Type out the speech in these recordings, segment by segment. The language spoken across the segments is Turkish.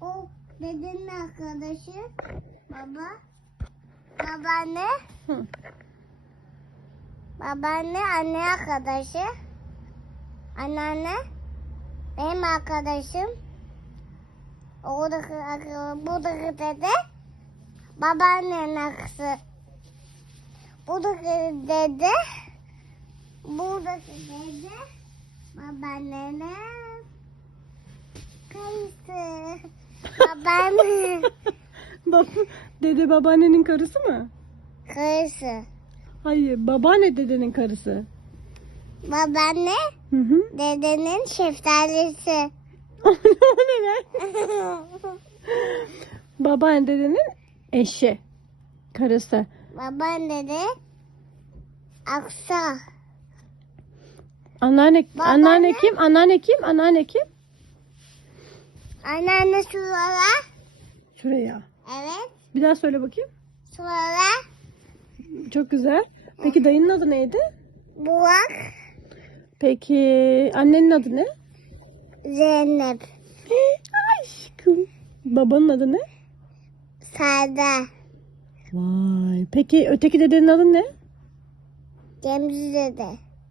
O dedenin arkadaşı. Baba. Babaanne. Babaanne anne arkadaşı. Anneanne. Benim arkadaşım. Oradaki, buradaki dede. Babaannenin arkası. Buradaki dede. Buradaki dede. Babaannenin kayısı. Babaanne. Bab dede babaannenin karısı mı? Kayısı. Hayır, babaanne dedenin karısı. Babaanne Hı hı. dedenin şeftalisi. o ne lan? Babaanne dedenin eşi. Karısı. Babaanne de aksa. Anneanne, Babaanne- anneanne kim? Anneanne kim? Anneanne kim? Anneanne sulara. Şuraya. Evet. Bir daha söyle bakayım. Sulara. Çok güzel. Peki dayının adı neydi? Burak. Peki annenin adı ne? Zeynep. Aşkım. Babanın adı ne? Sada. Vay. Peki öteki dedenin adı ne? Cemzi dede.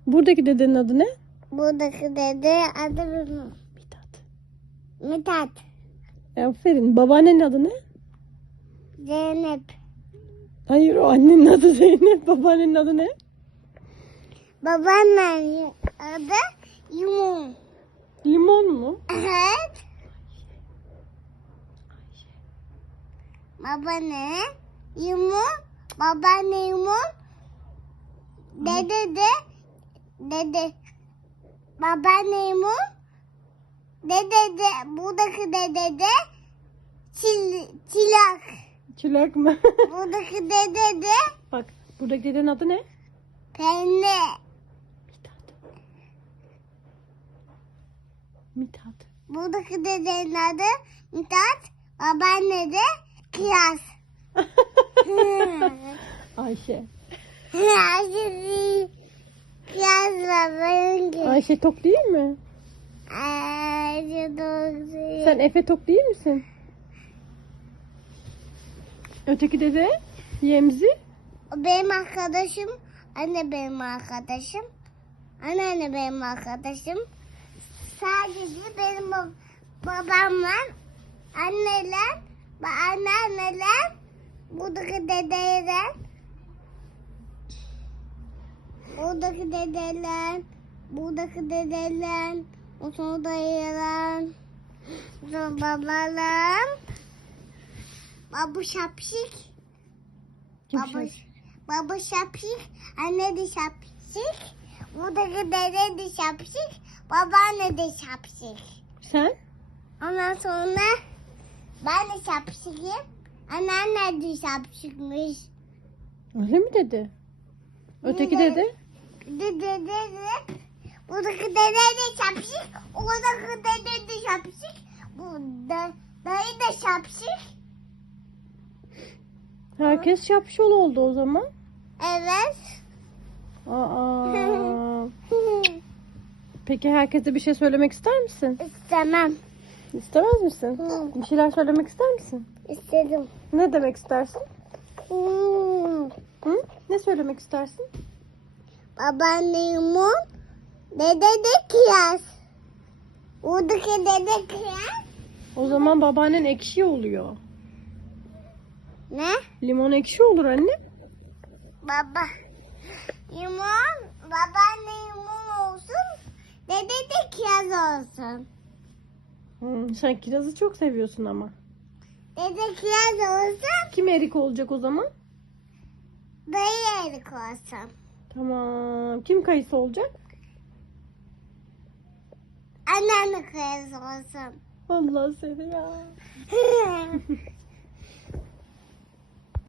Buradaki dedenin adı ne? Buradaki dede adı bilmiyorum. Mithat. Aferin. Babaannenin adı ne? Zeynep. Hayır o annenin adı Zeynep. Babaannenin adı ne? Babaannenin adı Yumun. Limon mu? Evet. Babaanne Yumun. Babaanne Yumun. Dede de dede. Babaanne Yumun. Dede de buradaki dede de çil, çilak. Çilek mi? Buradaki dede de Bak buradaki dedenin adı ne? penne. Mithat. Mithat. Buradaki dedenin adı Mithat. Babaanne de Kıyas. Ayşe. Ayşe Kıyas babanınki. Ayşe tok değil mi? Doğru. Sen Efe tok değil misin? Öteki dede Yemzi. O benim arkadaşım. Anne benim arkadaşım. Anneanne benim arkadaşım. Sadece benim bab- babamla anneler ve anneanneler buradaki dedeler buradaki dedeler buradaki dedeler sonra dayılar sonra babalar babu şapşik şarkı? baba şapşik, anne de şapşik, buradaki dede de şapşik, babaanne de şapşik. Sen? Ondan sonra ben de şapşikim, anneanne de şapşikmiş. Öyle mi dedi? Öteki dede? Dede dede, buradaki dede de şapşik, oradaki dede de şapşik, bu da, dayı da şapşik. Herkes şapşol oldu o zaman. Evet. Aa. Peki herkese bir şey söylemek ister misin? İstemem. İstemez misin? Hı. Bir şeyler söylemek ister misin? İstedim. Ne demek istersin? Hmm. Hı? Ne söylemek istersin? Babaannemin dede de kıyas. Buradaki dede kıyas. O zaman babaannen ekşi oluyor. Ne? Limon ekşi olur anne. Baba. Limon, babaanne limon olsun. Dede de olsun. Hı, sen kirazı çok seviyorsun ama. Dede kıyas olsun. Kim erik olacak o zaman? Dayı erik olsun. Tamam. Kim kayısı olacak? Anneanne kıyas olsun. Allah seni ya.